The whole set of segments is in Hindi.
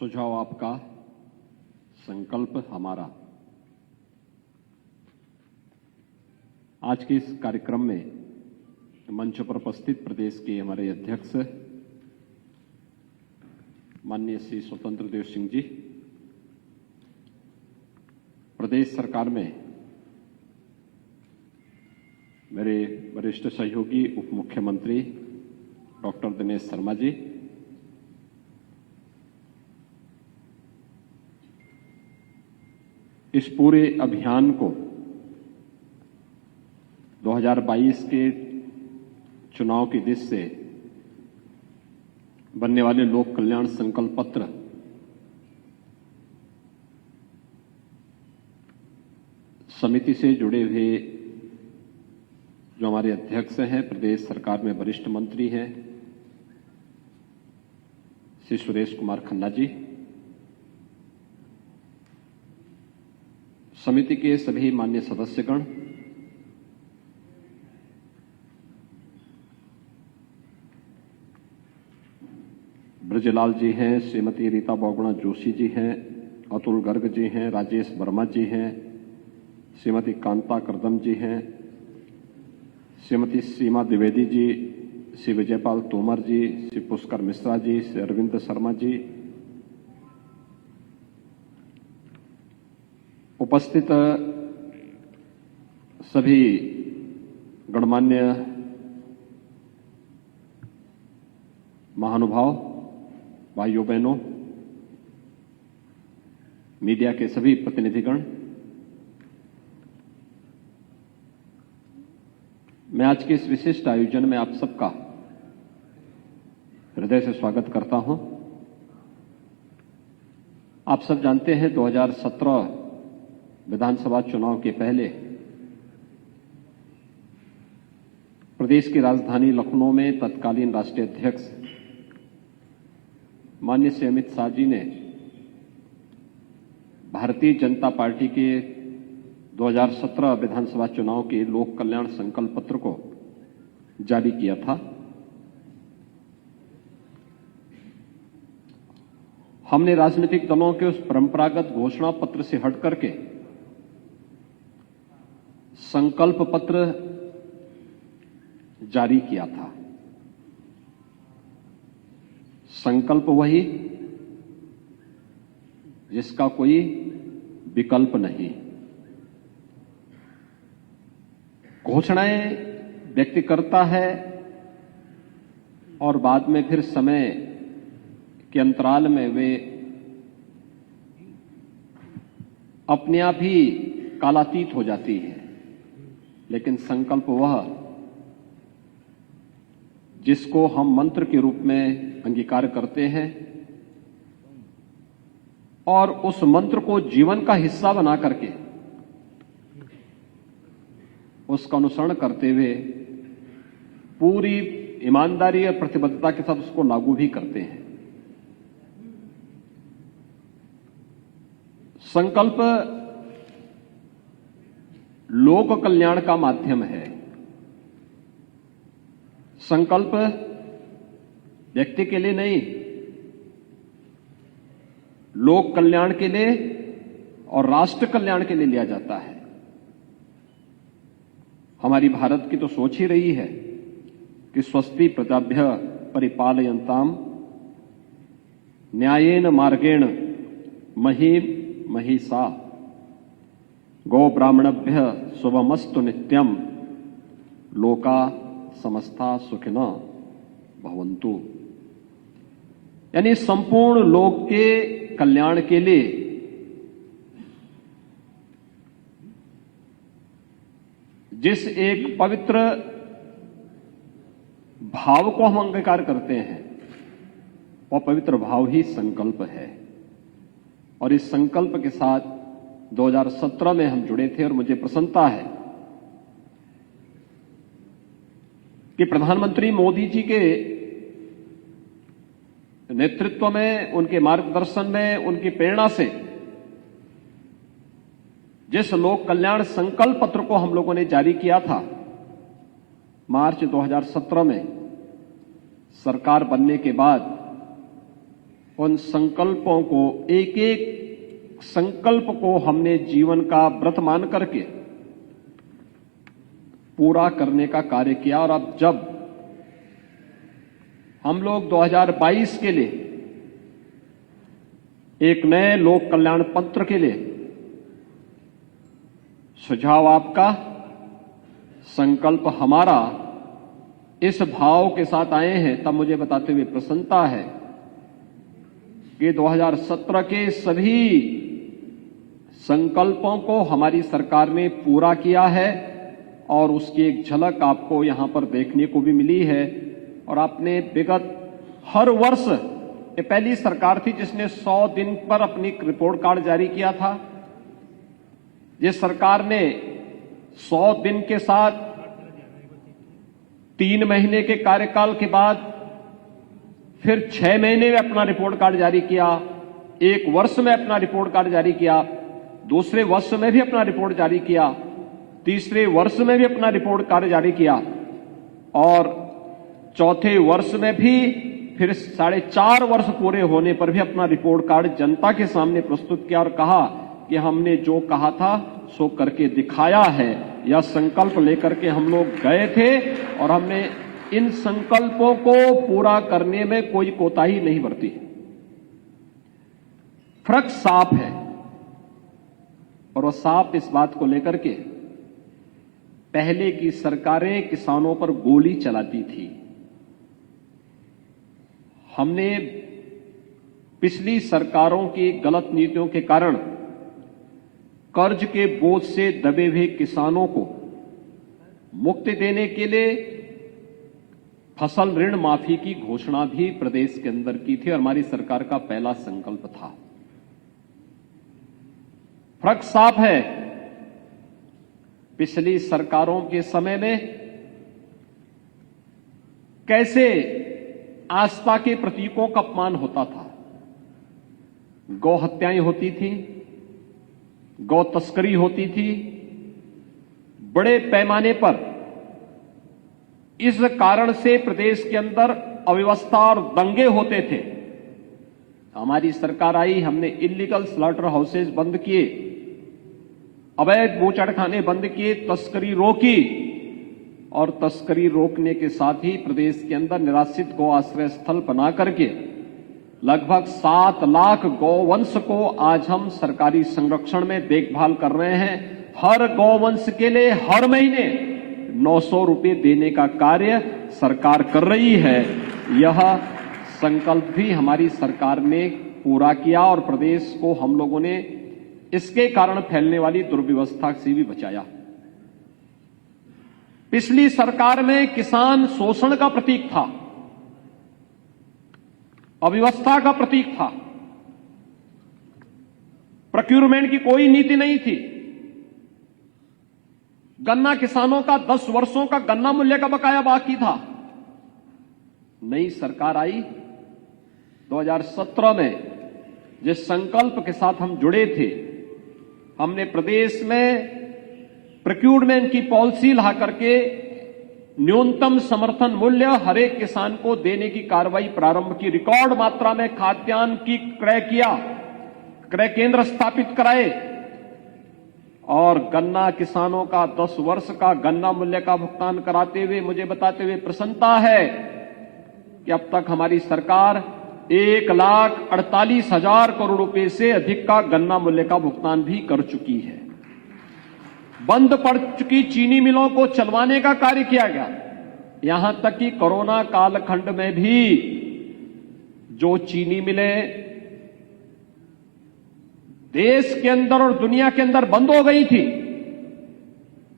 सुझाव आपका, संकल्प हमारा। आज के इस कार्यक्रम में मंच पर उपस्थित प्रदेश के हमारे अध्यक्ष माननीय श्री स्वतंत्र देव सिंह जी, प्रदेश सरकार में मेरे वरिष्ठ सहयोगी उप मुख्यमंत्री डॉक्टर दिनेश शर्मा जी, इस पूरे अभियान को 2022 के चुनाव की दृष्टि से बनने वाले लोक कल्याण संकल्प पत्र समिति से जुड़े हुए जो हमारे अध्यक्ष हैं, प्रदेश सरकार में वरिष्ठ मंत्री हैं श्री सुरेश कुमार खन्ना जी, समिति के सभी मान्य सदस्यगण, ब्रजलाल जी हैं, श्रीमती रीता बहुगुणा जोशी जी हैं, अतुल गर्ग जी हैं, राजेश वर्मा जी हैं, श्रीमती कांता करदम जी हैं, श्रीमती सीमा द्विवेदी जी, श्री विजयपाल तोमर जी, श्री पुष्कर मिश्रा जी, श्री अरविंद शर्मा जी, उपस्थित सभी गणमान्य महानुभाव, भाइयों बहनों, मीडिया के सभी प्रतिनिधिगण, मैं आज के इस विशिष्ट आयोजन में आप सबका हृदय से स्वागत करता हूं। आप सब जानते हैं 2017 विधानसभा चुनाव के पहले प्रदेश की राजधानी लखनऊ में तत्कालीन राष्ट्रीय अध्यक्ष माननीय श्री अमित शाह जी ने भारतीय जनता पार्टी के 2017 विधानसभा चुनाव के लोक कल्याण संकल्प पत्र को जारी किया था। हमने राजनीतिक दलों के उस परंपरागत घोषणा पत्र से हट करके संकल्प पत्र जारी किया था। संकल्प वही जिसका कोई विकल्प नहीं। घोषणाएं व्यक्ति करता है और बाद में फिर समय के अंतराल में वे अपने आप ही कालातीत हो जाती है, लेकिन संकल्प वह जिसको हम मंत्र के रूप में अंगीकार करते हैं और उस मंत्र को जीवन का हिस्सा बना करके उसका अनुसरण करते हुए पूरी ईमानदारी और प्रतिबद्धता के साथ उसको लागू भी करते हैं। संकल्प लोक कल्याण का माध्यम है। संकल्प व्यक्ति के लिए नहीं, लोक कल्याण के लिए और राष्ट्र कल्याण के लिए लिया जाता है। हमारी भारत की तो सोच ही रही है कि स्वस्ति प्रजाभ्य परिपालयन्ताम न्यायेन मार्गेण महीम महिषा गो ब्राह्मणभ्य शुभमस्तु नित्यम लोका समस्ता सुखिना भवन्तु। यानी संपूर्ण लोक के कल्याण के लिए जिस एक पवित्र भाव को हम अंगीकार करते हैं वह पवित्र भाव ही संकल्प है। और इस संकल्प के साथ 2017 में हम जुड़े थे और मुझे प्रसन्नता है कि प्रधानमंत्री मोदी जी के नेतृत्व में, उनके मार्गदर्शन में, उनकी प्रेरणा से जिस लोक कल्याण संकल्प पत्र को हम लोगों ने जारी किया था मार्च 2017 में, सरकार बनने के बाद उन संकल्पों को, एक एक संकल्प को हमने जीवन का व्रत मान करके पूरा करने का कार्य किया। और अब जब हम लोग 2022 के लिए एक नए लोक कल्याण पत्र के लिए सुझाव आपका, संकल्प हमारा, इस भाव के साथ आए हैं, तब मुझे बताते हुए प्रसन्नता है कि 2017 के सभी संकल्पों को हमारी सरकार ने पूरा किया है और उसकी एक झलक आपको यहां पर देखने को भी मिली है। और आपने विगत हर वर्ष, ये पहली सरकार थी जिसने 100 दिन पर अपनी रिपोर्ट कार्ड जारी किया था। जिस सरकार ने 100 दिन के साथ 3 महीने के कार्यकाल के बाद फिर 6 महीने में अपना रिपोर्ट कार्ड जारी किया, 1 वर्ष में अपना रिपोर्ट कार्ड जारी किया, दूसरे वर्ष में भी अपना रिपोर्ट जारी किया, तीसरे वर्ष में भी अपना रिपोर्ट कार्ड जारी किया और चौथे वर्ष में भी फिर 4.5 वर्ष पूरे होने पर भी अपना रिपोर्ट कार्ड जनता के सामने प्रस्तुत किया और कहा कि हमने जो कहा था सो करके दिखाया है। यह संकल्प लेकर के हम लोग गए थे और हमने इन संकल्पों को पूरा करने में कोई कोताही नहीं बरती। फर्क साफ है और वो साफ इस बात को लेकर के, पहले की सरकारें किसानों पर गोली चलाती थी। हमने पिछली सरकारों की गलत नीतियों के कारण कर्ज के बोझ से दबे हुए किसानों को मुक्ति देने के लिए फसल ऋण माफी की घोषणा भी प्रदेश के अंदर की थी और हमारी सरकार का पहला संकल्प था। फर्क साफ है, पिछली सरकारों के समय में कैसे आस्था के प्रतीकों का अपमान होता था, गौ हत्याएं होती थी, गौ तस्करी होती थी, बड़े पैमाने पर। इस कारण से प्रदेश के अंदर अव्यवस्था और दंगे होते थे। हमारी सरकार आई, हमने इलीगल स्लॉटर हाउसेज बंद किए, अवैध बूचड़खाने बंद किए, तस्करी रोकी और तस्करी रोकने के साथ ही प्रदेश के अंदर निराश्रित गौ आश्रय स्थल बना करके लगभग 7 लाख गौवंश को आज हम सरकारी संरक्षण में देखभाल कर रहे हैं। हर गौवंश के लिए हर महीने 900 रुपए देने का कार्य सरकार कर रही है। यह संकल्प भी हमारी सरकार ने पूरा किया और प्रदेश को हम लोगों ने इसके कारण फैलने वाली दुर्व्यवस्था से भी बचाया। पिछली सरकार में किसान शोषण का प्रतीक था, अव्यवस्था का प्रतीक था, प्रोक्यूरमेंट की कोई नीति नहीं थी। गन्ना किसानों का 10 वर्षों का गन्ना मूल्य का बकाया बाकी था। नई सरकार आई 2017 में, जिस संकल्प के साथ हम जुड़े थे, हमने प्रदेश में प्रोक्यूरमेंट की पॉलिसी ला करके न्यूनतम समर्थन मूल्य हर एक किसान को देने की कार्रवाई प्रारंभ की। रिकॉर्ड मात्रा में खाद्यान्न की क्रय किया, क्रय केंद्र स्थापित कराए और गन्ना किसानों का 10 वर्ष का गन्ना मूल्य का भुगतान कराते हुए मुझे बताते हुए प्रसन्नता है कि अब तक हमारी सरकार 1,48,000 करोड़ रुपए से अधिक का गन्ना मूल्य का भुगतान भी कर चुकी है। बंद पड़ चुकी चीनी मिलों को चलवाने का कार्य किया गया। यहां तक कि कोरोना कालखंड में भी जो चीनी मिलें देश के अंदर और दुनिया के अंदर बंद हो गई थी,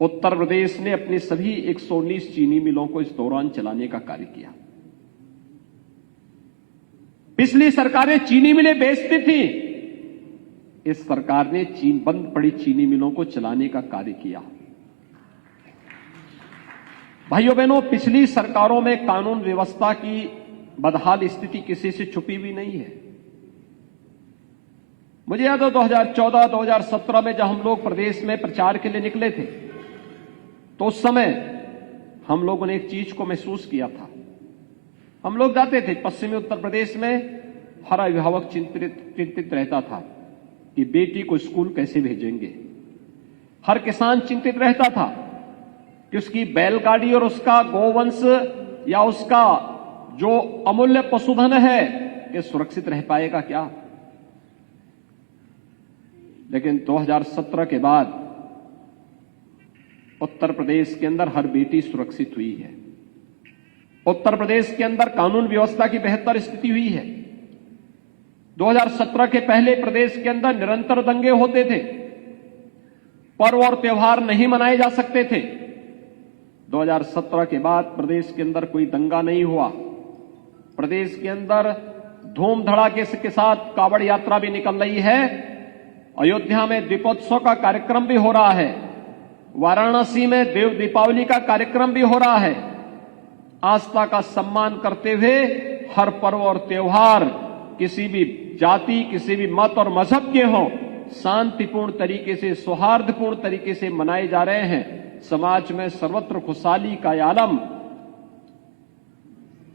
उत्तर प्रदेश ने अपनी सभी 119 चीनी मिलों को इस दौरान चलाने का कार्य किया। पिछली सरकारें चीनी मिलें बेचती थी, इस सरकार ने बंद पड़ी चीनी मिलों को चलाने का कार्य किया। भाइयों बहनों, पिछली सरकारों में कानून व्यवस्था की बदहाल स्थिति किसी से छुपी हुई नहीं है। मुझे याद है 2014-2017 में जब हम लोग प्रदेश में प्रचार के लिए निकले थे, तो उस समय हम लोगों ने एक चीज को महसूस किया था। हम लोग जाते थे पश्चिमी उत्तर प्रदेश में, हर अभिभावक चिंतित रहता था कि बेटी को स्कूल कैसे भेजेंगे। हर किसान चिंतित रहता था कि उसकी बैलगाड़ी और उसका गोवंश या उसका जो अमूल्य पशुधन है ये सुरक्षित रह पाएगा क्या। लेकिन 2017 के बाद उत्तर प्रदेश के अंदर हर बेटी सुरक्षित हुई है। उत्तर प्रदेश के अंदर कानून व्यवस्था की बेहतर स्थिति हुई है। 2017 के पहले प्रदेश के अंदर निरंतर दंगे होते थे, पर्व और त्योहार नहीं मनाए जा सकते थे। 2017 के बाद प्रदेश के अंदर कोई दंगा नहीं हुआ। प्रदेश के अंदर धूम धड़ाके के साथ कावड़ यात्रा भी निकल रही है। अयोध्या में दीपोत्सव का कार्यक्रम भी हो रहा है। वाराणसी में देव दीपावली का कार्यक्रम भी हो रहा है। आस्था का सम्मान करते हुए हर पर्व और त्योहार किसी भी जाति, किसी भी मत और मजहब के हों, शांतिपूर्ण तरीके से, सौहार्दपूर्ण तरीके से मनाए जा रहे हैं। समाज में सर्वत्र खुशहाली का आलम।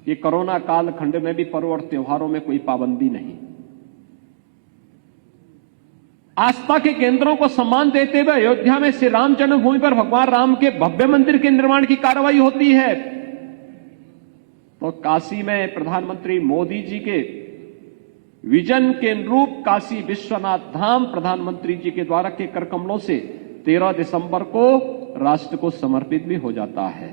ये कोरोना कालखंड में भी पर्व और त्योहारों में कोई पाबंदी नहीं। आस्था के केंद्रों को सम्मान देते हुए अयोध्या में श्री राम जन्मभूमि पर भगवान राम के भव्य मंदिर के निर्माण की कार्रवाई होती है, तो काशी में प्रधानमंत्री मोदी जी के विजन के अनुरूप काशी विश्वनाथ धाम प्रधानमंत्री जी के द्वारा के कर कमलों से 13 दिसंबर को राष्ट्र को समर्पित भी हो जाता है।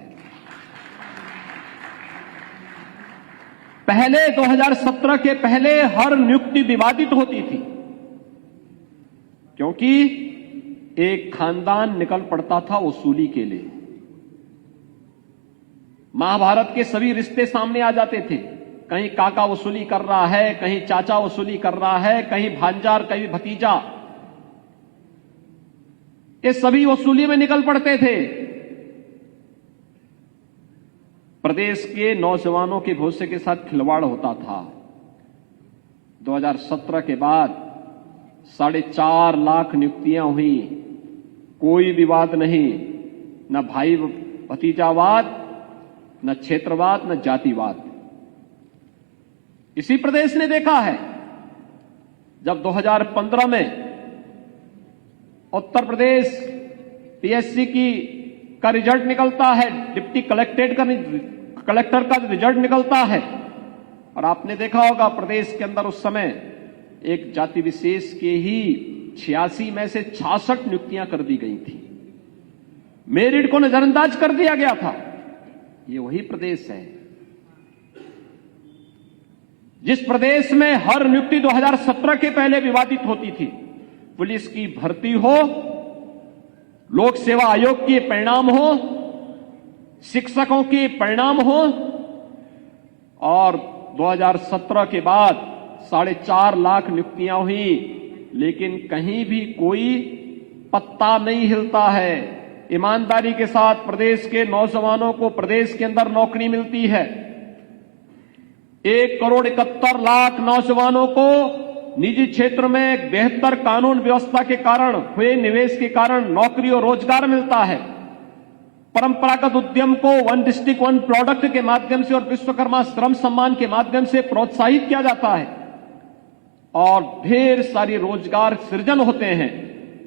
पहले 2017 के पहले हर नियुक्ति विवादित होती थी, क्योंकि एक खानदान निकल पड़ता था वसूली के लिए। महाभारत के सभी रिश्ते सामने आ जाते थे। कहीं काका वसूली कर रहा है, कहीं चाचा वसूली कर रहा है, कहीं भांजा, कहीं भतीजा, ये सभी वसूली में निकल पड़ते थे। प्रदेश के नौजवानों के भविष्य के साथ खिलवाड़ होता था। 2017 के बाद 4.5 लाख नियुक्तियां हुई। कोई विवाद नहीं, न भाई भतीजावाद, न क्षेत्रवाद, न जातिवाद। इसी प्रदेश ने देखा है जब 2015 में उत्तर प्रदेश पीएससी का रिजल्ट निकलता है, डिप्टी कलेक्टर का रिजल्ट निकलता है, और आपने देखा होगा प्रदेश के अंदर उस समय एक जाति विशेष के ही 86 में से 66 नियुक्तियां कर दी गई थी। मेरिट को नजरअंदाज कर दिया गया था। ये वही प्रदेश है जिस प्रदेश में हर नियुक्ति 2017 के पहले विवादित होती थी। पुलिस की भर्ती हो, लोक सेवा आयोग के परिणाम हो, शिक्षकों के परिणाम हो, और 2017 के बाद 4.5 लाख नियुक्तियां हुई, लेकिन कहीं भी कोई पत्ता नहीं हिलता है। ईमानदारी के साथ प्रदेश के नौजवानों को प्रदेश के अंदर नौकरी मिलती है। 1,71,00,000 नौजवानों को निजी क्षेत्र में बेहतर कानून व्यवस्था के कारण हुए निवेश के कारण नौकरी और रोजगार मिलता है। परंपरागत उद्यम को वन डिस्ट्रिक्ट वन प्रोडक्ट के माध्यम से और विश्वकर्मा श्रम सम्मान के माध्यम से प्रोत्साहित किया जाता है, और ढेर सारी रोजगार सृजन होते हैं।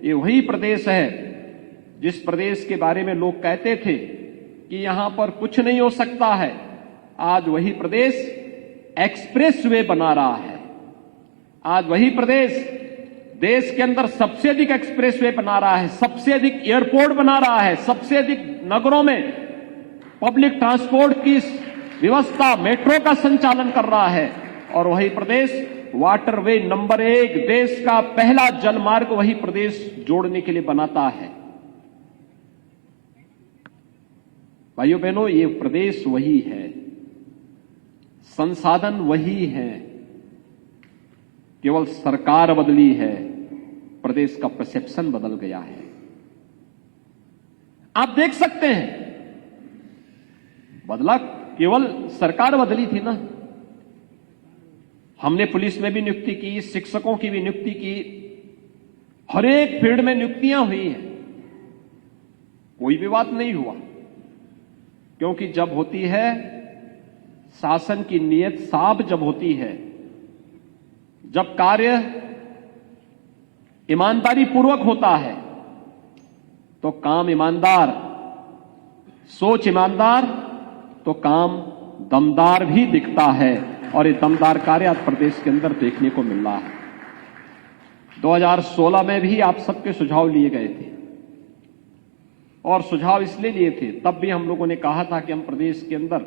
ये वही प्रदेश है जिस प्रदेश के बारे में लोग कहते थे कि यहां पर कुछ नहीं हो सकता है। आज वही प्रदेश एक्सप्रेसवे बना रहा है। आज वही प्रदेश देश के अंदर सबसे अधिक एक्सप्रेसवे बना रहा है, सबसे अधिक एयरपोर्ट बना रहा है, सबसे अधिक नगरों में पब्लिक ट्रांसपोर्ट की व्यवस्था, मेट्रो का संचालन कर रहा है, और वही प्रदेश वाटरवे नंबर 1 देश का पहला जलमार्ग वही प्रदेश जोड़ने के लिए बनाता है। भाइयों बहनों, ये प्रदेश वही है, संसाधन वही है, केवल सरकार बदली है, प्रदेश का परसेप्शन बदल गया है। आप देख सकते हैं, बदला केवल सरकार बदली थी ना। हमने पुलिस में भी नियुक्ति की, शिक्षकों की भी नियुक्ति की, हर एक फील्ड में नियुक्तियां हुई हैं, कोई विवाद नहीं हुआ, क्योंकि जब होती है शासन की नीयत साफ, जब होती है जब कार्य ईमानदारी पूर्वक होता है तो काम ईमानदार, सोच ईमानदार तो काम दमदार भी दिखता है। और ये दमदार कार्य आज प्रदेश के अंदर देखने को मिल रहा है। 2016 में भी आप सबके सुझाव लिए गए थे और सुझाव इसलिए लिए थे, तब भी हम लोगों ने कहा था कि हम प्रदेश के अंदर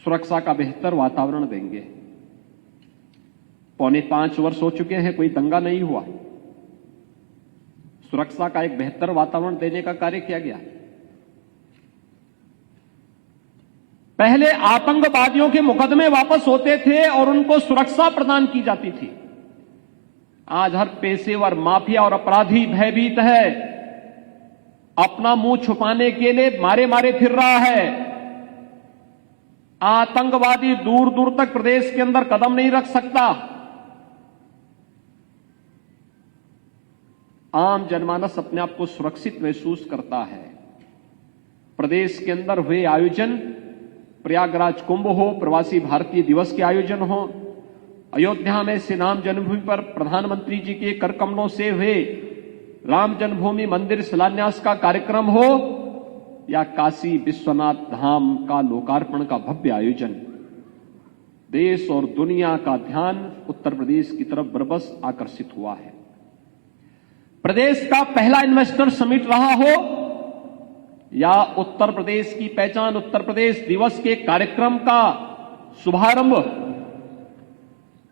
सुरक्षा का बेहतर वातावरण देंगे। 4.25 वर्ष हो चुके हैं, कोई दंगा नहीं हुआ। सुरक्षा का एक बेहतर वातावरण देने का कार्य किया गया। पहले आतंकवादियों के मुकदमे वापस होते थे और उनको सुरक्षा प्रदान की जाती थी। आज हर पेशेवर माफिया और अपराधी भयभीत है, अपना मुंह छुपाने के लिए मारे मारे फिर रहा है। आतंकवादी दूर दूर तक प्रदेश के अंदर कदम नहीं रख सकता। आम जनमानस अपने आप को सुरक्षित महसूस करता है। प्रदेश के अंदर हुए आयोजन, प्रयागराज कुंभ हो, प्रवासी भारतीय दिवस के आयोजन हो, अयोध्या में श्री राम जन्मभूमि पर प्रधानमंत्री जी के कर कमलों से हुए राम जन्मभूमि मंदिर शिलान्यास का कार्यक्रम हो, या काशी विश्वनाथ धाम का लोकार्पण का भव्य आयोजन, देश और दुनिया का ध्यान उत्तर प्रदेश की तरफ बरबस आकर्षित हुआ है। प्रदेश का पहला इन्वेस्टर समिट रहा हो या उत्तर प्रदेश की पहचान उत्तर प्रदेश दिवस के कार्यक्रम का शुभारंभ,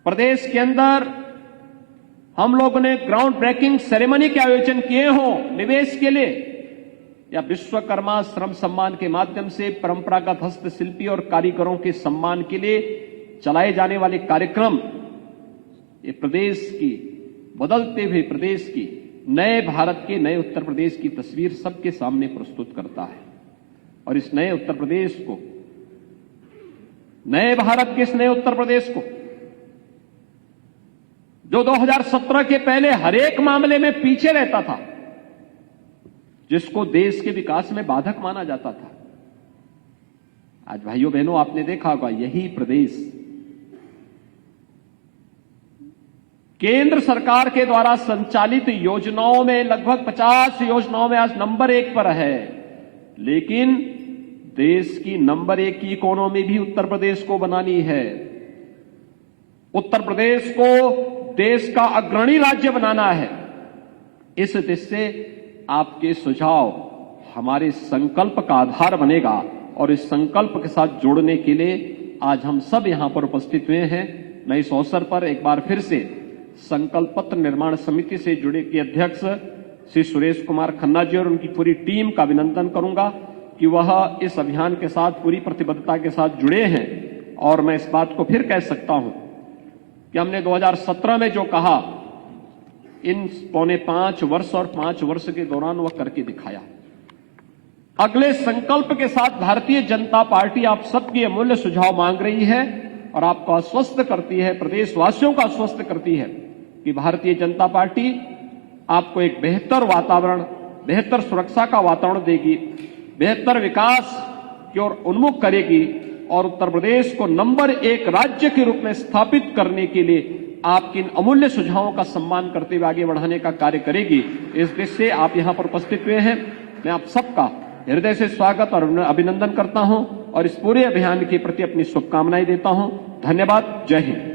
प्रदेश के अंदर हम लोगों ने ग्राउंड ब्रेकिंग सेरेमनी के आयोजन किए हों निवेश के लिए, या विश्वकर्मा श्रम सम्मान के माध्यम से परंपरागत हस्तशिल्पी और कारीगरों के सम्मान के लिए चलाए जाने वाले कार्यक्रम, ये प्रदेश की बदलते हुए प्रदेश की नए भारत के नए उत्तर प्रदेश की तस्वीर सबके सामने प्रस्तुत करता है। और इस नए उत्तर प्रदेश को, नए भारत के इस नए उत्तर प्रदेश को, जो 2017 के पहले हर एक मामले में पीछे रहता था, जिसको देश के विकास में बाधक माना जाता था, आज भाइयों बहनों आपने देखा होगा यही प्रदेश केंद्र सरकार के द्वारा संचालित योजनाओं में लगभग 50 योजनाओं में आज नंबर 1 पर है। लेकिन देश की नंबर 1 की इकोनॉमी भी उत्तर प्रदेश को बनानी है। उत्तर प्रदेश को देश का अग्रणी राज्य बनाना है। इस दिशा से आपके सुझाव हमारे संकल्प का आधार बनेगा और इस संकल्प के साथ जोड़ने के लिए आज हम सब यहां पर उपस्थित हुए हैं। मैं इस अवसर पर एक बार फिर से संकल्प पत्र निर्माण समिति से जुड़े के अध्यक्ष श्री सुरेश कुमार खन्ना जी और उनकी पूरी टीम का अभिनंदन करूंगा कि वह इस अभियान के साथ पूरी प्रतिबद्धता के साथ जुड़े हैं। और मैं इस बात को फिर कह सकता हूं कि हमने 2017 में जो कहा, इन 4.25 वर्ष और 5 वर्ष के दौरान वह करके दिखाया। अगले संकल्प के साथ भारतीय जनता पार्टी आप सबके अमूल्य सुझाव मांग रही है और आपको आश्वस्त करती है, प्रदेशवासियों को आश्वस्त करती है कि भारतीय जनता पार्टी आपको एक बेहतर वातावरण, बेहतर सुरक्षा का वातावरण देगी, बेहतर विकास की ओर उन्मुख करेगी और उत्तर प्रदेश को नंबर 1 राज्य के रूप में स्थापित करने के लिए आपके इन अमूल्य सुझावों का सम्मान करते हुए आगे बढ़ाने का कार्य करेगी। इस दृष्टि से आप यहां पर उपस्थित हुए हैं। मैं आप सबका हृदय से स्वागत और अभिनंदन करता हूं और इस पूरे अभियान के प्रति अपनी शुभकामनाएं देता हूं। धन्यवाद। जय हिंद।